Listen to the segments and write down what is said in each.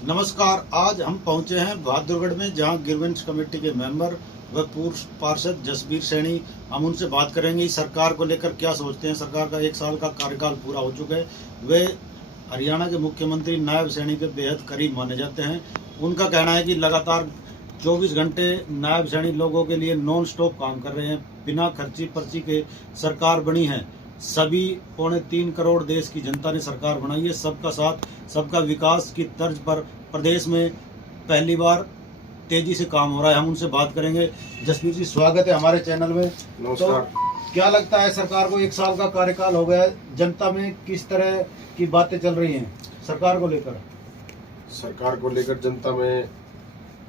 नमस्कार। आज हम पहुंचे हैं बहादुरगढ़ में, जहां गिरवंश कमेटी के मेंबर व पूर्व पार्षद जसबीर सैनी, हम उनसे बात करेंगे सरकार को लेकर क्या सोचते हैं। सरकार का 1 साल का कार्यकाल पूरा हो चुका है। वे हरियाणा के मुख्यमंत्री नायब सैनी के बेहद करीब माने जाते हैं। उनका कहना है कि लगातार 24 घंटे नायब सैनी लोगों के लिए नॉन स्टॉप काम कर रहे हैं। बिना खर्ची पर्ची के सरकार बनी है। सभी 3.25 करोड़ देश की जनता ने सरकार बनाई है। सबका साथ सबका विकास की तर्ज पर प्रदेश में पहली बार तेजी से काम हो रहा है। हम उनसे बात करेंगे। जसबीर जी, स्वागत है हमारे चैनल में। नमस्कार। तो क्या लगता है, सरकार को 1 साल का कार्यकाल हो गया है, जनता में किस तरह की बातें चल रही हैं सरकार को लेकर? सरकार को लेकर जनता में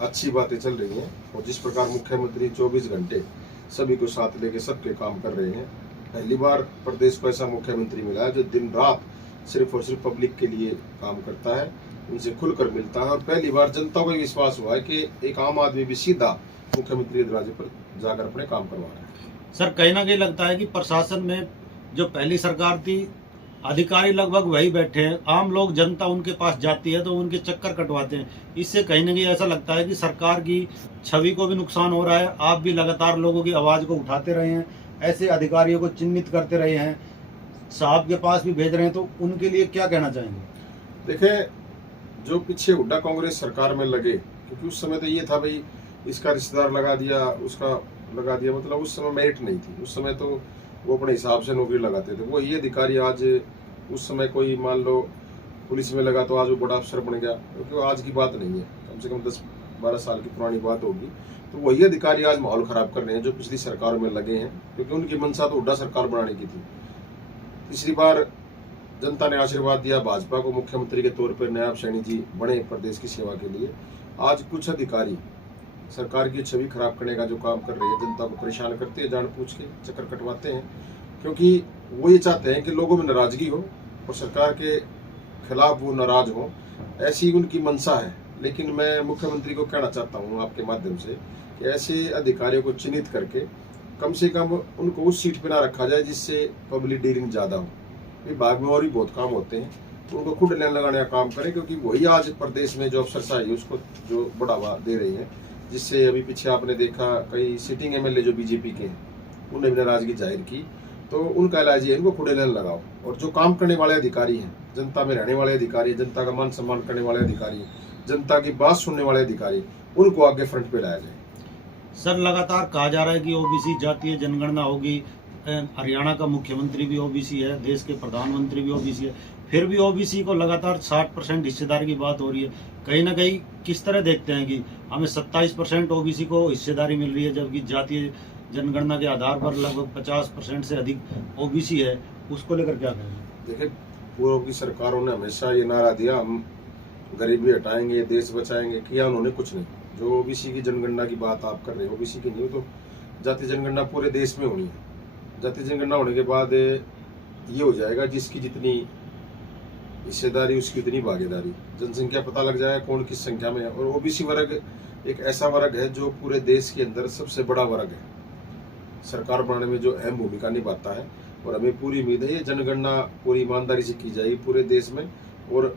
अच्छी बातें चल रही हैं और जिस प्रकार मुख्यमंत्री 24 घंटे सभी को साथ लेके सबके काम कर रहे हैं। पहली बार प्रदेश को ऐसा मुख्यमंत्री मिला है जो दिन रात सिर्फ और सिर्फ पब्लिक के लिए काम करता है, उनसे खुलकर मिलता है। और पहली बार जनता को विश्वास हुआ है कि एक आम आदमी भी सीधा मुख्यमंत्री के दरवाजे पर जाकर अपने काम करवा रहा है। सर, कहीं ना कहीं लगता है कि प्रशासन में जो पहली सरकार थी, अधिकारी लगभग वही बैठे हैं, आम लोग जनता उनके पास जाती है तो उनके चक्कर कटवाते हैं। इससे कहीं ना कहीं ऐसा लगता है कि सरकार की छवि को भी नुकसान हो रहा है। आप भी लगातार लोगों की आवाज़ को उठाते रहे हैं, ऐसे अधिकारियों को चिन्हित करते रहे हैं, साहब के पास भी भेज रहे हैं, तो उनके लिए क्या कहना चाहेंगे? देखें, जो पीछे हुड्डा कांग्रेस सरकार में लगे, क्योंकि उस समय तो ये था भाई इसका रिश्तेदार लगा दिया, उसका लगा दिया, मतलब उस समय मेरिट नहीं थी। उस समय तो वो अपने हिसाब से नौकरी लगाते थे। वो ये अधिकारी आज, उस समय कोई मान लो पुलिस में लगा तो आज वो बड़ा अफसर बन गया, क्योंकि वो आज की बात नहीं है, कम से कम 10-12 साल की पुरानी बात होगी। तो वही अधिकारी आज माहौल खराब कर रहे हैं जो पिछली सरकार में लगे हैं, क्योंकि उनकी मंशा तो हुड्डा सरकार बनाने की थी। पिछली बार जनता ने आशीर्वाद दिया भाजपा को, मुख्यमंत्री के तौर पर नायब सैनी जी बने प्रदेश की सेवा के लिए। आज कुछ अधिकारी सरकार की छवि खराब करने का जो काम कर रहे हैं, जनता को परेशान करते हैं, जान पूछ के चक्कर कटवाते हैं, क्योंकि वो ये चाहते हैं कि लोगों में नाराजगी हो और सरकार के खिलाफ वो नाराज हो, ऐसी उनकी मंशा है। लेकिन मैं मुख्यमंत्री को कहना चाहता हूँ आपके माध्यम से कि ऐसे अधिकारियों को चिन्हित करके कम से कम उनको उस सीट पर ना रखा जाए जिससे पब्लिक डीलिंग ज़्यादा हो। विभाग में और भी बहुत काम होते हैं, तो उनको खुद लाइन लगाने का काम करें, क्योंकि वही आज प्रदेश में जो अफसरशाही है उसको जो बढ़ावा दे रही है। जिससे अभी पीछे आपने देखा कई सिटिंग एमएलए जो बीजेपी के हैं, उन्हें भी नाराजगी जाहिर की। तो उनका इलाज ये है, इनको खुले लाइन लगाओ और जो काम करने वाले अधिकारी हैं, जनता में रहने वाले अधिकारी, जनता का मान सम्मान करने वाले अधिकारी, जनता की बात सुनने वाले अधिकारी, उनको आगे फ्रंट पे लाया जाए। सर, लगातार कहा जा रहा है कि ओबीसी जातीय जनगणना होगी, हरियाणा का मुख्यमंत्री भी ओबीसी है, देश के प्रधानमंत्री भी ओबीसी है, फिर भी ओबीसी को लगातार 60% हिस्सेदारी की बात हो रही है। कहीं ना कहीं किस तरह देखते हैं कि हमें 27% ओबीसी को हिस्सेदारी मिल रही है, जबकि जातीय जनगणना के आधार पर लगभग 50% से अधिक ओबीसी है, उसको लेकर क्या कहेंगे? देखिए, पूर्व की सरकारों ने हमेशा ये नारा दिया, हम गरीबी हटाएंगे, देश बचाएंगे, किया उन्होंने कुछ नहीं। जो ओबीसी की जनगणना की बात आप कर रहे हो, ओबीसी की नहीं हो तो जातीय जनगणना पूरे देश में होनी है। जातीय जनगणना होने के बाद ये हो जाएगा जिसकी जितनी हिस्सेदारी उसकी उतनी भागीदारी, जनसंख्या पता लग जाएगा कौन किस संख्या में है। और ओबीसी वर्ग एक ऐसा वर्ग है जो पूरे देश के अंदर सबसे बड़ा वर्ग है, सरकार बनाने में जो अहम भूमिका निभाता है। और हमें पूरी उम्मीद है ये जनगणना पूरी ईमानदारी से की जाएगी पूरे देश में। और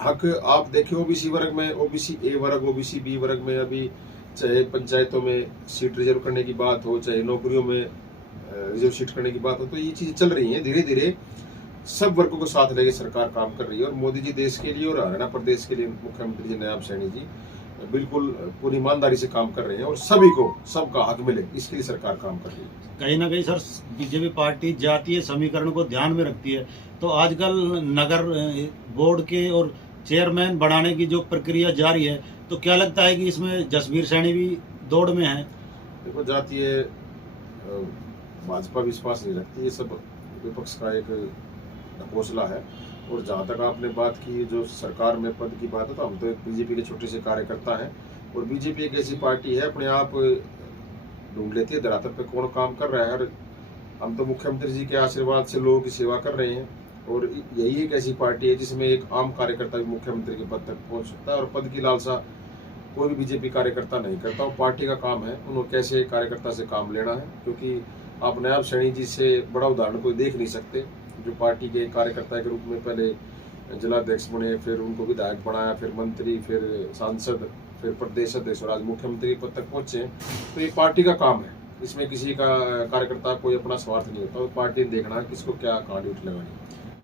हक आप देखिए, ओबीसी वर्ग में, ओबीसी ए वर्ग, ओबीसी बी वर्ग में अभी चाहे पंचायतों में सीट रिजर्व करने की बात हो, चाहे नौकरियों में रिजर्व सीट करने की बात हो, तो ये चीजें चल रही हैं। धीरे धीरे सब वर्गों को साथ लेके सरकार काम कर रही है। और मोदी जी देश के लिए और हरियाणा प्रदेश के लिए मुख्यमंत्री जी नायब सैनी जी बिल्कुल पूरी ईमानदारी से काम कर रहे हैं और सभी को सबका हक मिले, इसके लिए सरकार काम कर रही है। कहीं ना कहीं सर, बीजेपी पार्टी जातीय समीकरण को ध्यान में रखती है, तो आजकल नगर बोर्ड के और चेयरमैन बढ़ाने की जो प्रक्रिया जारी है, तो क्या लगता है कि इसमें जसबीर सैनी भी दौड़ में है? देखो, जातीय भाजपा विश्वास नहीं रखती, ये सब विपक्ष का एक ढकोसला है। और जहाँ तक आपने बात की जो सरकार में पद की बात है, तो हम तो एक बीजेपी के छोटे से कार्यकर्ता हैं। और बीजेपी एक ऐसी पार्टी है, अपने आप ढूंढ लेती है धरातल पे कौन काम कर रहा है। हम तो मुख्यमंत्री जी के आशीर्वाद से लोगों की सेवा कर रहे हैं। और यही एक ऐसी पार्टी है जिसमें एक आम कार्यकर्ता भी मुख्यमंत्री के पद तक पहुंच सकता है। और पद की लालसा कोई भी बीजेपी कार्यकर्ता नहीं करता। वो पार्टी का काम है उन्होंने कैसे कार्यकर्ता से काम लेना है, क्योंकि आप नायब सैनी जी से बड़ा उदाहरण कोई देख नहीं सकते, जो पार्टी के कार्यकर्ता के रूप में पहले जिलाध्यक्ष बने, फिर उनको विधायक बनाया, फिर मंत्री, फिर सांसद, फिर प्रदेश अध्यक्ष और आज मुख्यमंत्री पद तक पहुंचे। तो ये पार्टी का काम है, इसमें किसी का कार्यकर्ता कोई अपना स्वार्थ नहीं होता, तो पार्टी ने देखना है किसको क्या कहाँ ड्यूटी लगानी है।